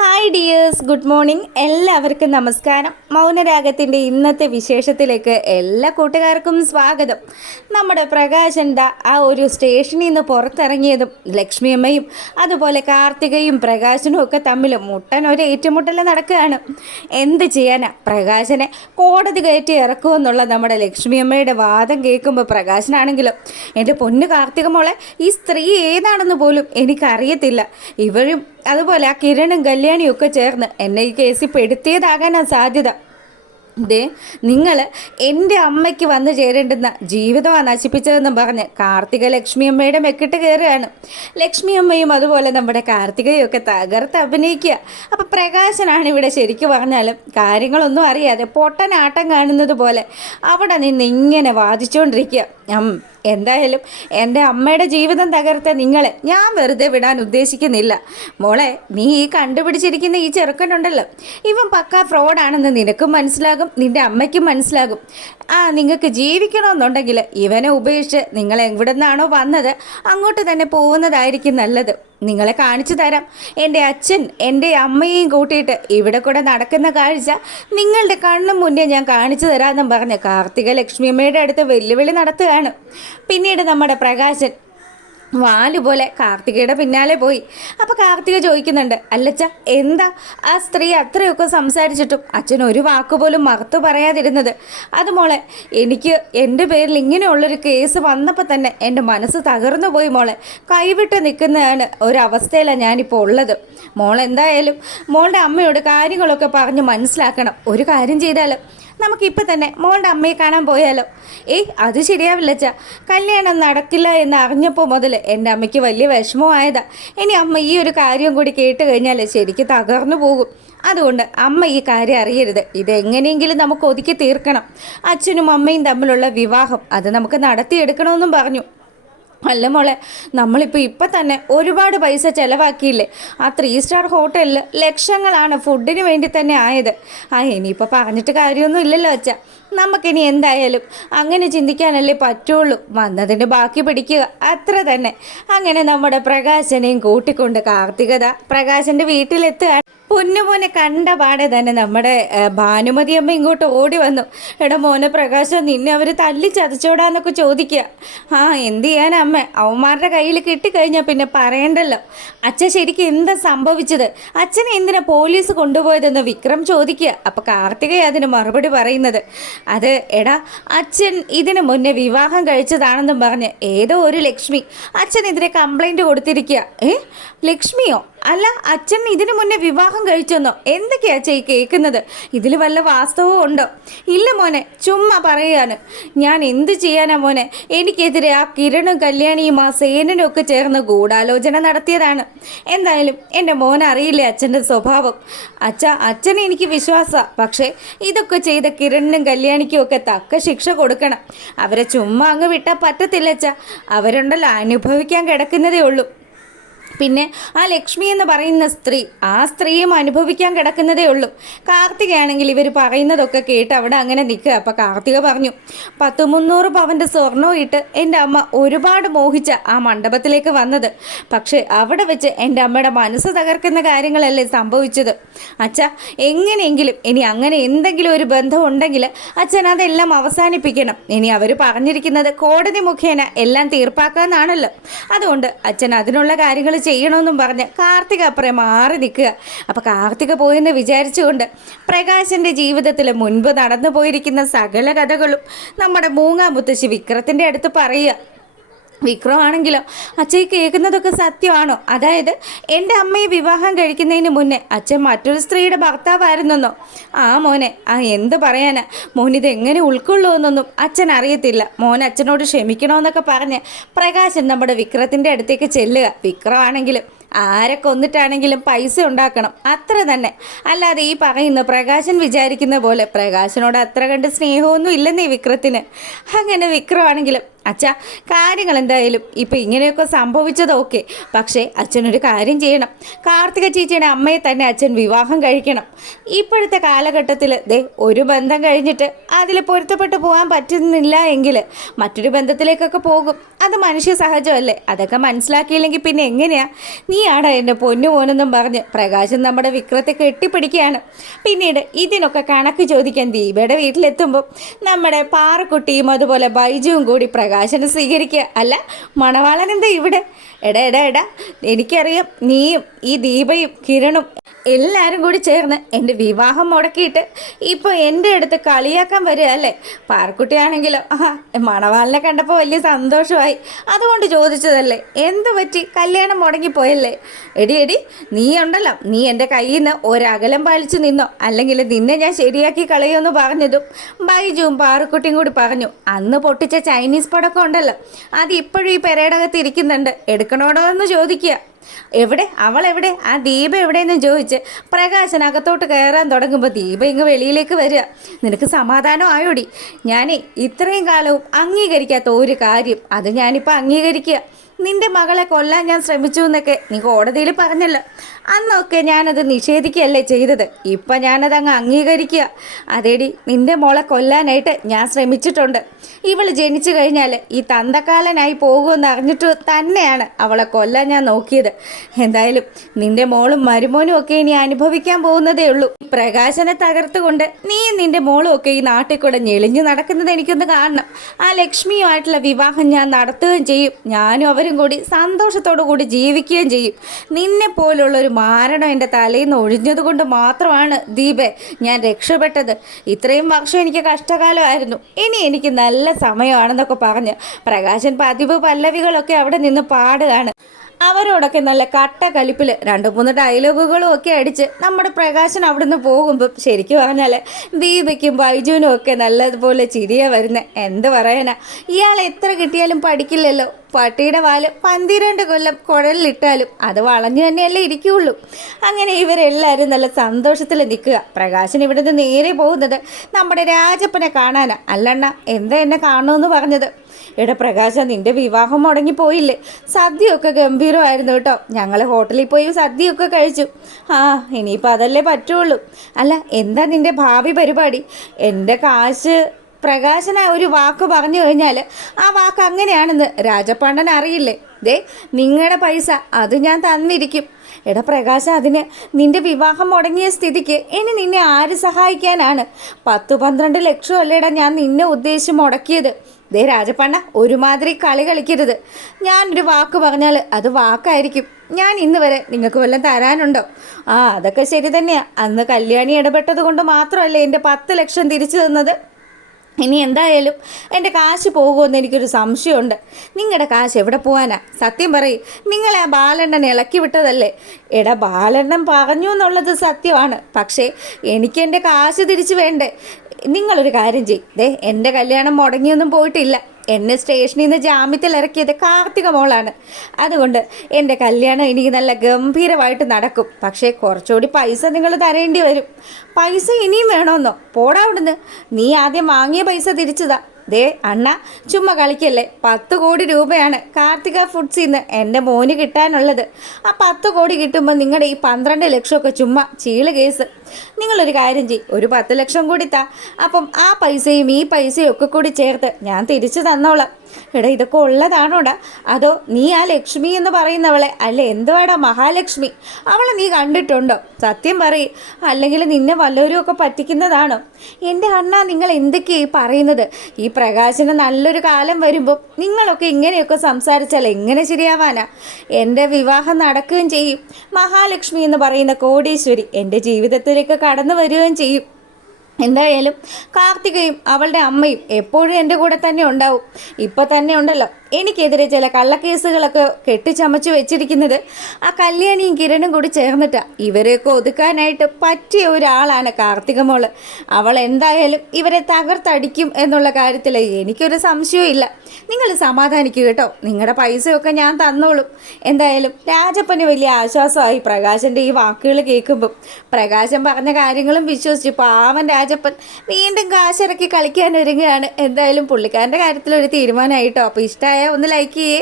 Hi, dears good morning. എല്ലാവർക്കും നമസ്കാരം. മൗനരാഗത്തിന്റെ ഇന്നത്തെ വിശേഷത്തിലേക്ക് എല്ലാ കൂട്ടുകാർക്കും സ്വാഗതം. നമ്മുടെ പ്രകാശന്റെ ആ ഒരു സ്റ്റേഷനിൽ നിന്ന് പുറത്തിറങ്ങിയതും ലക്ഷ്മിയമ്മയും അതുപോലെ കാർത്തികയും പ്രകാശനും ഒക്കെ തമ്മിൽ മുട്ടൻ ഒരു ഏറ്റുമുട്ടൽ നടക്കുകയാണ്. എന്ത് ചെയ്യാനാ പ്രകാശനെ? കോടതി കയറ്റി ഇറക്കുമെന്നുള്ള നമ്മുടെ ലക്ഷ്മിയമ്മയുടെ വാദം കേൾക്കുമ്പോൾ പ്രകാശനാണെങ്കിലും എന്റെ പൊന്നു കാർത്തിക മോളെ ഈ സ്ത്രീ ഏതാണെന്ന് പോലും എനിക്കറിയത്തില്ല. ഇവരും അതുപോലെ ആ കിരണും കല്യാണിയും ഒക്കെ ചേർന്ന് എന്നെ ഈ കേസിൽ പെടുത്തിയതാകാനാണ് സാധ്യത. ദേ നിങ്ങൾ എന്റെ അമ്മയ്ക്ക് വന്നു ചേരേണ്ടുന്ന ജീവിതമാണ് നശിപ്പിച്ചതെന്നും പറഞ്ഞ് കാർത്തിക ലക്ഷ്മിയമ്മയുടെ മെക്കിട്ട് കയറുകയാണ് ലക്ഷ്മിയമ്മയും അതുപോലെ നമ്മുടെ കാർത്തികയും ഒക്കെ തകർത്ത് അഭിനയിക്കുക. അപ്പോൾ പ്രകാശനാണ് ഇവിടെ ശരിക്കും പറഞ്ഞാൽ കാര്യങ്ങളൊന്നും അറിയാതെ പൊട്ടനാട്ടം കാണുന്നത് പോലെ അവിടെ നിന്ന് ഇങ്ങനെ വാദിച്ചുകൊണ്ടിരിക്കുക എന്തായാലും എന്റെ അമ്മയുടെ ജീവിതം തകർത്ത നിങ്ങളെ ഞാൻ വെറുതെ വിടാൻ ഉദ്ദേശിക്കുന്നില്ല. മോളെ നീ ഈ കണ്ടുപിടിച്ചിരിക്കുന്ന ഈ ചെറുക്കനുണ്ടല്ലോ. ഇവൻ പക്ക ഫ്രോഡാണെന്ന് നിനക്കും മനസ്സിലാകും നിന്റെ അമ്മയ്ക്കും മനസ്സിലാകും. ആ നിങ്ങൾക്ക് ജീവിക്കണമെന്നുണ്ടെങ്കിൽ ഇവനെ ഉപേക്ഷിച്ച് നിങ്ങൾ എവിടെ നിന്നാണോ വന്നത് അങ്ങോട്ട് തന്നെ പോകുന്നതായിരിക്കും നല്ലത്. നിങ്ങളെ കാണിച്ചു തരാം. എന്റെ അച്ഛൻ എന്റെ അമ്മയെയും കൂട്ടിയിട്ട് ഇവിടെ കൂടെ നടക്കുന്ന കാഴ്ച നിങ്ങളുടെ കണ്ണു മുന്നേ ഞാൻ കാണിച്ചു തരാമെന്നും പറഞ്ഞ് കാർത്തിക ലക്ഷ്മിയമ്മയുടെ അടുത്ത് വെല്ലുവിളി നടത്തുകയാണ്. പിന്നീട് നമ്മുടെ പ്രകാശൻ വാലുപോലെ കാർത്തികയുടെ പിന്നാലെ പോയി. അപ്പോൾ കാർത്തിക ചോദിക്കുന്നുണ്ട് അല്ലച്ച എന്താ? ആ സ്ത്രീ അത്രയൊക്കെ സംസാരിച്ചിട്ടും അച്ഛൻ ഒരു വാക്കുപോലും മറുത്തു പറയാതിരുന്നത്. അത് മോളെ എനിക്ക് എന്റെ പേരിൽ ഇങ്ങനെയുള്ളൊരു കേസ് വന്നപ്പോൾ തന്നെ എന്റെ മനസ്സ് തകർന്നു പോയി മോളെ. കൈവിട്ട് നിൽക്കുന്നതാണ് ഒരവസ്ഥയിലാണ് ഞാനിപ്പോൾ ഉള്ളത്. മോൾ എന്തായാലും മോളുടെ അമ്മയോട് കാര്യങ്ങളൊക്കെ പറഞ്ഞ് മനസ്സിലാക്കണം. ഒരു കാര്യം ചെയ്താലും നമുക്കിപ്പോൾ തന്നെ മോളുടെ അമ്മയെ കാണാൻ പോയാലോ? ഏയ് അത് ശരിയാവില്ല അച്ഛാ. കല്യാണം നടക്കില്ല എന്ന് അറിഞ്ഞപ്പോൾ മുതൽ എന്റെ അമ്മയ്ക്ക് വലിയ വിഷമമായതാ ഇനി അമ്മ ഈ ഒരു കാര്യം കൂടി കേട്ട് കഴിഞ്ഞാൽ ശരിക്ക് തകർന്നു പോകും. അതുകൊണ്ട് അമ്മ ഈ കാര്യം അറിയരുത്. ഇതെങ്ങനെയെങ്കിലും നമുക്ക് ഒതുക്കി തീർക്കണം. അച്ഛനും അമ്മയും തമ്മിലുള്ള വിവാഹം അത് നമുക്ക് നടത്തിയെടുക്കണമെന്നും പറഞ്ഞു. അല്ല മോളെ നമ്മളിപ്പോൾ ഇപ്പം തന്നെ ഒരുപാട് പൈസ ചിലവാക്കിയില്ലേ? ആ ത്രീ സ്റ്റാർ ഹോട്ടലിൽ ലക്ഷങ്ങളാണ് ഫുഡിന് വേണ്ടി തന്നെ ആയത്. ആ ഇനിയിപ്പോൾ പറഞ്ഞിട്ട് കാര്യമൊന്നും ഇല്ലല്ലോ അച്ഛ. നമുക്കിനി എന്തായാലും അങ്ങനെ ചിന്തിക്കാനല്ലേ പറ്റുള്ളൂ. വന്നതിന്റെ ബാക്കി പിടിക്കുക. അത്ര തന്നെ. അങ്ങനെ നമ്മുടെ പ്രകാശനെയും കൂട്ടിക്കൊണ്ട് കാർത്തികത പ്രകാശന്റെ വീട്ടിലെത്തുകയാണ്. പൊന്നുമോനെ കണ്ട പാടെ തന്നെ നമ്മുടെ ഭാനുമതി അമ്മ ഇങ്ങോട്ട് ഓടി വന്നു. എടാ മോനെ പ്രകാശം നിന്നെ അവർ തല്ലി ചതച്ചോടാന്നൊക്കെ ചോദിക്കുക ആ എന്ത് ചെയ്യാനമ്മ അവന്മാരുടെ കയ്യിൽ കിട്ടിക്കഴിഞ്ഞാൽ പിന്നെ പറയണ്ടല്ലോ. അച്ഛൻ ശരിക്കും എന്താ സംഭവിച്ചത്? അച്ഛനെ എന്തിനാ പോലീസ് കൊണ്ടുപോയതെന്ന് വിക്രം ചോദിക്കുക അപ്പോൾ കാർത്തികയെ അതിന് മറുപടി പറയുന്നത് അത് എടാ അച്ഛൻ ഇതിന് മുന്നേ വിവാഹം കഴിച്ചതാണെന്നും പറഞ്ഞ് ഏതോ ഒരു ലക്ഷ്മി അച്ഛനെതിരെ കംപ്ലൈന്റ് കൊടുത്തിരിക്കുക ഏ? ലക്ഷ്മിയോ? അല്ല അച്ഛൻ ഇതിനു മുന്നേ വിവാഹം കഴിച്ചെന്നോ? എന്തൊക്കെയാ ചേ കേൾക്കുന്നത്? ഇതിൽ വല്ല വാസ്തവവും ഉണ്ടോ? ഇല്ല മോനെ ചുമ്മാ പറയാണ് ഞാൻ എന്ത് ചെയ്യാനാ മോനെ? എനിക്കെതിരെ ആ കിരണും കല്യാണിയും ആ സേനനും ഒക്കെ ചേർന്ന് ഗൂഢാലോചന നടത്തിയതാണ്. എന്തായാലും എന്റെ മോൻ അറിയില്ലേ അച്ഛന്റെ സ്വഭാവം? അച്ഛ അച്ഛൻ എനിക്ക് വിശ്വാസമാണ് പക്ഷേ ഇതൊക്കെ ചെയ്ത കിരണിനും കല്യാണിക്കും ഒക്കെ തക്ക ശിക്ഷ കൊടുക്കണം. അവരെ ചുമ്മാ അങ്ങ് വിട്ടാൽ പറ്റത്തില്ല അച്ഛ. അവരുണ്ടല്ലോ അനുഭവിക്കാൻ കിടക്കുന്നതേ ഉള്ളൂ. പിന്നെ ആ ലക്ഷ്മി എന്ന് പറയുന്ന സ്ത്രീ ആ സ്ത്രീയും അനുഭവിക്കാൻ കിടക്കുന്നതേ ഉള്ളൂ. കാർത്തികയാണെങ്കിൽ ഇവർ പറയുന്നതൊക്കെ കേട്ട് അവിടെ അങ്ങനെ നിൽക്കുക. അപ്പം കാർത്തിക പറഞ്ഞു പത്ത് മുന്നൂറ് പവന്റെ സ്വർണവും ഇട്ട് എന്റെ അമ്മ ഒരുപാട് മോഹിച്ച ആ മണ്ഡപത്തിലേക്ക് വന്നത്. പക്ഷേ അവിടെ വെച്ച് എന്റെ അമ്മയുടെ മനസ്സ് തകർക്കുന്ന കാര്യങ്ങളല്ലേ സംഭവിച്ചത്. അച്ഛ എങ്ങനെയെങ്കിലും ഇനി അങ്ങനെ എന്തെങ്കിലും ഒരു ബന്ധം ഉണ്ടെങ്കിൽ അച്ഛൻ അതെല്ലാം അവസാനിപ്പിക്കണം. ഇനി അവർ പറഞ്ഞിരിക്കുന്നത് കോടതി മുഖേന എല്ലാം തീർപ്പാക്കാന്നാണല്ലോ. അതുകൊണ്ട് അച്ഛൻ അതിനുള്ള കാര്യങ്ങൾ ചെയ്യണമെന്നും പറഞ്ഞ് കാർത്തിക അപ്പുറം മാറി നിൽക്കുക. അപ്പോൾ കാർത്തിക പോയെന്ന് വിചാരിച്ചുകൊണ്ട് പ്രകാശന്റെ ജീവിതത്തിൽ മുൻപ് നടന്നു പോയിരിക്കുന്ന സകല കഥകളും നമ്മുടെ മൂങ്ങാമുത്തശ്ശി വിക്രത്തിന്റെ അടുത്ത് പറയുക. വിക്രമാണെങ്കിലോ അച്ഛൻ കേൾക്കുന്നതൊക്കെ സത്യമാണോ? അതായത് എന്റെ അമ്മയെ വിവാഹം കഴിക്കുന്നതിന് മുന്നേ അച്ഛൻ മറ്റൊരു സ്ത്രീയുടെ ഭർത്താവായിരുന്നെന്നോ? ആ മോനെ ആ എന്ത് പറയാനാ? മോൻ ഇത് എങ്ങനെ ഉൾക്കൊള്ളുമെന്നൊന്നും അച്ഛൻ അറിയത്തില്ല. മോൻ അച്ഛനോട് ക്ഷമിക്കണമെന്നൊക്കെ പറഞ്ഞ് പ്രകാശൻ നമ്മുടെ വിക്രത്തിന്റെ അടുത്തേക്ക് ചെല്ലുക. വിക്രമാണെങ്കിലും ആരെ കൊന്നിട്ടാണെങ്കിലും പൈസ ഉണ്ടാക്കണം. അത്ര തന്നെ. അല്ലാതെ ഈ പറയുന്ന പ്രകാശൻ വിചാരിക്കുന്ന പോലെ പ്രകാശനോട് അത്ര കണ്ട് സ്നേഹമൊന്നും ഇല്ലെന്നേ വിക്രത്തിന്. അങ്ങനെ വിക്രമാണെങ്കിലും അച്ഛാ കാര്യങ്ങൾ എന്തായാലും ഇപ്പം ഇങ്ങനെയൊക്കെ സംഭവിച്ചതൊക്കെ. പക്ഷേ അച്ഛനൊരു കാര്യം ചെയ്യണം. കാർത്തിക ചേച്ചിയുടെ അമ്മയെ തന്നെ അച്ഛൻ വിവാഹം കഴിക്കണം. ഇപ്പോഴത്തെ കാലഘട്ടത്തിൽ ദേ ഒരു ബന്ധം കഴിഞ്ഞിട്ട് അതിൽ പൊരുത്തപ്പെട്ടു പോകാൻ പറ്റുന്നില്ല എങ്കിൽ മറ്റൊരു ബന്ധത്തിലേക്കൊക്കെ പോകും. അത് മനുഷ്യ സഹജമല്ലേ? അതൊക്കെ മനസ്സിലാക്കിയില്ലെങ്കിൽ പിന്നെ എങ്ങനെയാ? നീയാടാ എന്റെ പൊന്നു പോനെന്നും പറഞ്ഞ് പ്രകാശം നമ്മുടെ വിക്രത്തെ കെട്ടിപ്പിടിക്കുകയാണ്. പിന്നീട് ഇതിനൊക്കെ കണക്ക് ചോദിക്കാൻ ദീപയുടെ വീട്ടിലെത്തുമ്പോൾ നമ്മുടെ പാറക്കുട്ടിയും അതുപോലെ ബൈജുവും കൂടി പ്രകാശനെ സ്വീകരിക്കുക. അല്ല മണവാളൻ എന്താ ഇവിടെ? എടാ എടാ എടാ എനിക്കറിയാം നീയും ഈ ദീപയും കിരണും എല്ലാവരും കൂടി ചേർന്ന് എന്റെ വിവാഹം മുടക്കിയിട്ട് ഇപ്പോൾ എന്റെ അടുത്ത് കളിയാക്കാൻ വരിക അല്ലേ? പാർക്കുട്ടിയാണെങ്കിലും ആ മണവാളിനെ കണ്ടപ്പോൾ വലിയ സന്തോഷമായി. അതുകൊണ്ട് ചോദിച്ചതല്ലേ എന്ത് പറ്റി? കല്യാണം മുടങ്ങിപ്പോയല്ലേ? എടി എടി നീ ഉണ്ടല്ലോ. നീ എന്റെ കയ്യിൽ നിന്ന് ഒരകലം പാലിച്ചു നിന്നോ? അല്ലെങ്കിൽ നിന്നെ ഞാൻ ശരിയാക്കി കളയുമെന്ന് പറഞ്ഞതും ബൈജുവും പാറുക്കുട്ടിയും കൂടി പറഞ്ഞു. അന്ന് പൊട്ടിച്ച ചൈനീസ് പടക്കം ഉണ്ടല്ലോ. അത് ഇപ്പോഴും ഈ പെരേടകത്ത് ഇരിക്കുന്നുണ്ട്. എടുക്കണോടോ എന്ന് ചോദിക്കുക. എവിടെ? അവൾ എവിടെ? ആ ദീപ എവിടെയെന്ന് ചോദിച്ച് പ്രകാശൻ അകത്തോട്ട് കയറാൻ തുടങ്ങുമ്പോൾ ദീപ ഇങ്ങ് വെളിയിലേക്ക് വരിക. നിനക്ക് സമാധാനം ആയോടി ഞാൻ ഇത്രയും കാലവും അംഗീകരിക്കാത്ത ഒരു കാര്യം. അത് ഞാനിപ്പോൾ അംഗീകരിക്കുക. നിന്റെ മകളെ കൊല്ലാൻ ഞാൻ ശ്രമിച്ചു എന്നൊക്കെ നീ കോടതിയിൽ പറഞ്ഞല്ലോ. അന്നൊക്കെ ഞാനത് നിഷേധിക്കുകയല്ലേ ചെയ്തത്. ഇപ്പം ഞാനത് അങ്ങ് അംഗീകരിക്കുക. അതേടി നിന്റെ മോളെ കൊല്ലാനായിട്ട് ഞാൻ ശ്രമിച്ചിട്ടുണ്ട്. ഇവൾ ജനിച്ചു കഴിഞ്ഞാൽ ഈ തന്തക്കാലനായി പോകുമെന്ന് അറിഞ്ഞിട്ട് തന്നെയാണ് അവളെ കൊല്ലാൻ ഞാൻ നോക്കിയത്. എന്തായാലും നിന്റെ മോളും മരുമോനും ഒക്കെ ഇനി അനുഭവിക്കാൻ പോകുന്നതേ ഉള്ളൂ. പ്രകാശനെ തകർത്തുകൊണ്ട് നീയും നിന്റെ മോളും ഒക്കെ ഈ നാട്ടിൽ കൂടെ ഞെളിഞ്ഞു നടക്കുന്നത് എനിക്കൊന്ന് കാണണം. ആ ലക്ഷ്മിയുമായിട്ടുള്ള വിവാഹം ഞാൻ നടത്തുകയും ചെയ്യും. ഞാനും അവരും കൂടി സന്തോഷത്തോടു കൂടി ജീവിക്കുകയും ചെയ്യും. നിന്നെ പോലുള്ള ഒരു മാരണം എന്റെ തലയിൽ നിന്ന് ഒഴിഞ്ഞത് കൊണ്ട് മാത്രമാണ് ദീപെ ഞാൻ രക്ഷപ്പെട്ടത്. ഇത്രയും വർഷം എനിക്ക് കഷ്ടകാലമായിരുന്നു. ഇനി എനിക്ക് നല്ല സമയമാണെന്നൊക്കെ പറഞ്ഞ് പ്രകാശൻ പതിവ് പല്ലവികളൊക്കെ അവിടെ നിന്ന് പാടുകയാണ്. അവരോടൊക്കെ നല്ല കട്ട കലിപ്പിൽ രണ്ട് മൂന്ന് ഡയലോഗുകളും ഒക്കെ അടിച്ച് നമ്മുടെ പ്രകാശൻ അവിടുന്ന് പോകുമ്പോൾ ശരിക്കും പറഞ്ഞാൽ ദീപയ്ക്കും ബൈജുവിനും ഒക്കെ നല്ലതുപോലെ ചിരിയ വരുന്നത് എന്ത് പറയാനാ? ഇയാൾ എത്ര കിട്ടിയാലും പഠിക്കില്ലല്ലോ. പട്ടിയുടെ വാൽ പന്തിരണ്ട് കൊല്ലം കുഴലിലിട്ടാലും അത് വളഞ്ഞു തന്നെയല്ലേ ഇരിക്കുകയുള്ളൂ അങ്ങനെ ഇവരെല്ലാവരും നല്ല സന്തോഷത്തിൽ നിൽക്കുക. പ്രകാശൻ ഇവിടുന്ന് നേരെ പോകുന്നത് നമ്മുടെ രാജപ്പനെ കാണാനാ. അല്ലണ്ണ എന്താ എന്നെ കാണുമെന്ന് പറഞ്ഞത്? എടാ പ്രകാശ നിന്റെ വിവാഹം മുടങ്ങിപ്പോയില്ലേ? സദ്യയൊക്കെ ഗംഭീരമായിരുന്നു കേട്ടോ. ഞങ്ങൾ ഹോട്ടലിൽ പോയി സദ്യയൊക്കെ കഴിച്ചു. ആ ഇനിയിപ്പോൾ അതല്ലേ പറ്റുള്ളൂ. അല്ല എന്താ നിന്റെ ഭാവി പരിപാടി? എന്റെ കാശ് പ്രകാശന ഒരു വാക്ക് പറഞ്ഞു കഴിഞ്ഞാൽ ആ വാക്ക് അങ്ങനെയാണെന്ന് രാജപാണ്ഡൻ അറിയില്ലേ? ദേ നിങ്ങളുടെ പൈസ അത് ഞാൻ തന്നിരിക്കും. എടാ പ്രകാശ് അതിന് നിന്റെ വിവാഹം മുടങ്ങിയ സ്ഥിതിക്ക് ഇനി നിന്നെ ആര് സഹായിക്കാനാണ്? പത്ത് പന്ത്രണ്ട് ലക്ഷം അല്ലേടാ ഞാൻ നിന്നെ ഉദ്ദേശിച്ച് മുടക്കിയത്. ദേ രാജപ്പണ്ണ ഒരുമാതിരി കളി കളിക്കരുത്. ഞാനൊരു വാക്ക് പറഞ്ഞാൽ അത് വാക്കായിരിക്കും. ഞാൻ ഇന്ന് വരെ നിങ്ങൾക്ക് വല്ലതും തരാനുണ്ടോ? ആ അതൊക്കെ ശരി തന്നെയാണ് അന്ന് കല്യാണി ഇടപെട്ടത് കൊണ്ട് മാത്രമല്ലേ എന്റെ പത്ത് ലക്ഷം തിരിച്ചു തന്നത്? ഇനി എന്തായാലും എന്റെ കാശ് പോകുമെന്ന് എനിക്കൊരു സംശയമുണ്ട്. നിങ്ങളുടെ കാശ് എവിടെ പോകാനാ സത്യം പറയും നിങ്ങളെ ആ ബാലണ്ണൻ ഇളക്കി വിട്ടതല്ലേ? എടാ ബാലണ്ണൻ പറഞ്ഞു എന്നുള്ളത് സത്യമാണ്. പക്ഷേ എനിക്ക് എന്റെ കാശ് തിരിച്ചു വേണ്ടേ? നിങ്ങളൊരു കാര്യം ചെയ്യും. ദേ എന്റെ കല്യാണം മുടങ്ങിയൊന്നും പോയിട്ടില്ല. എന്നെ സ്റ്റേഷനിൽ നിന്ന് ജാമ്യത്തിൽ ഇറക്കിയത് കാർത്തിക മോളാണ്. അതുകൊണ്ട് എന്റെ കല്യാണം എനിക്ക് നല്ല ഗംഭീരമായിട്ട് നടക്കും. പക്ഷേ കുറച്ചുകൂടി പൈസ നിങ്ങൾ തരേണ്ടി വരും. പൈസ ഇനിയും വേണമെന്നോ പോടാ അവിടുന്ന്. നീ ആദ്യം വാങ്ങിയ പൈസ തിരിച്ചതാ. ദേ അണ്ണ ചുമ്മാ കളിക്കല്ലേ? പത്ത് കോടി രൂപയാണ് കാർത്തിക ഫുഡ്സിൽ നിന്ന് എന്റെ മോന് കിട്ടാനുള്ളത്. ആ പത്ത് കോടി കിട്ടുമ്പോൾ നിങ്ങളുടെ ഈ പന്ത്രണ്ട് ലക്ഷമൊക്കെ ചുമ്മാ ചീൾ കേസ്. നിങ്ങളൊരു കാര്യം ചെയ്യും ഒരു പത്ത് ലക്ഷം കൂടി താ. അപ്പം ആ പൈസയും ഈ പൈസയും ഒക്കെ കൂടി ചേർത്ത് ഞാൻ തിരിച്ചു തന്നോളാം. എടാ ഇതൊക്കെ ഉള്ളതാണോടാ? അതോ നീ ആ ലക്ഷ്മി എന്ന് പറയുന്നവളെ? അല്ല എന്തുവാടാ മഹാലക്ഷ്മി? അവളെ നീ കണ്ടിട്ടുണ്ടോ? സത്യം പറയും. അല്ലെങ്കിൽ നിന്നെ വല്ലവരും ഒക്കെ പറ്റിക്കുന്നതാണോ? എന്റെ അണ്ണ നിങ്ങൾ എന്തൊക്കെയാ ഈ പറയുന്നത്? ഈ പ്രകാശന നല്ലൊരു കാലം വരുമ്പോൾ നിങ്ങളൊക്കെ ഇങ്ങനെയൊക്കെ സംസാരിച്ചാൽ എങ്ങനെ ശരിയാവാനാ? എന്റെ വിവാഹം നടക്കുകയും ചെയ്യും. മഹാലക്ഷ്മി എന്ന് പറയുന്ന കോടീശ്വരി എന്റെ ജീവിതത്തിലേക്ക് കടന്നു വരികയും ചെയ്യും. എന്തായാലും കാർത്തികയും അവളുടെ അമ്മയും എപ്പോഴും എന്റെ കൂടെ തന്നെ ഉണ്ടാവും. ഇപ്പം തന്നെ ഉണ്ടല്ലോ. എനിക്കെതിരെ ചില കള്ളക്കേസുകളൊക്കെ കെട്ടിച്ചമച്ചു വെച്ചിരിക്കുന്നത് ആ കല്യാണിയും കിരണും കൂടി ചേർന്നിട്ടാണ് ഇവരെയൊക്കെ ഒതുക്കാനായിട്ട് പറ്റിയ ഒരാളാണ് കാർത്തിക മോൾ. അവൾ എന്തായാലും ഇവരെ തകർത്തടിക്കും എന്നുള്ള കാര്യത്തിൽ എനിക്കൊരു സംശയവും ഇല്ല. നിങ്ങൾ സമാധാനിക്കുക കേട്ടോ. നിങ്ങളുടെ പൈസയൊക്കെ ഞാൻ തന്നോളും. എന്തായാലും രാജപ്പന് വലിയ ആശ്വാസമായി പ്രകാശന്റെ ഈ വാക്കുകൾ കേൾക്കുമ്പം. പ്രകാശൻ പറഞ്ഞ കാര്യങ്ങളും വിശ്വസിച്ചു പാവൻ രാജപ്പൻ വീണ്ടും കാശിറക്കി കളിക്കാൻ ഒരുങ്ങുകയാണ്. എന്തായാലും പുള്ളിക്കാരന്റെ കാര്യത്തിൽ ഒരു തീരുമാനമായിട്ടോ അപ്പോൾ ഒന്ന് ലൈക്ക് ചെയ്യേ.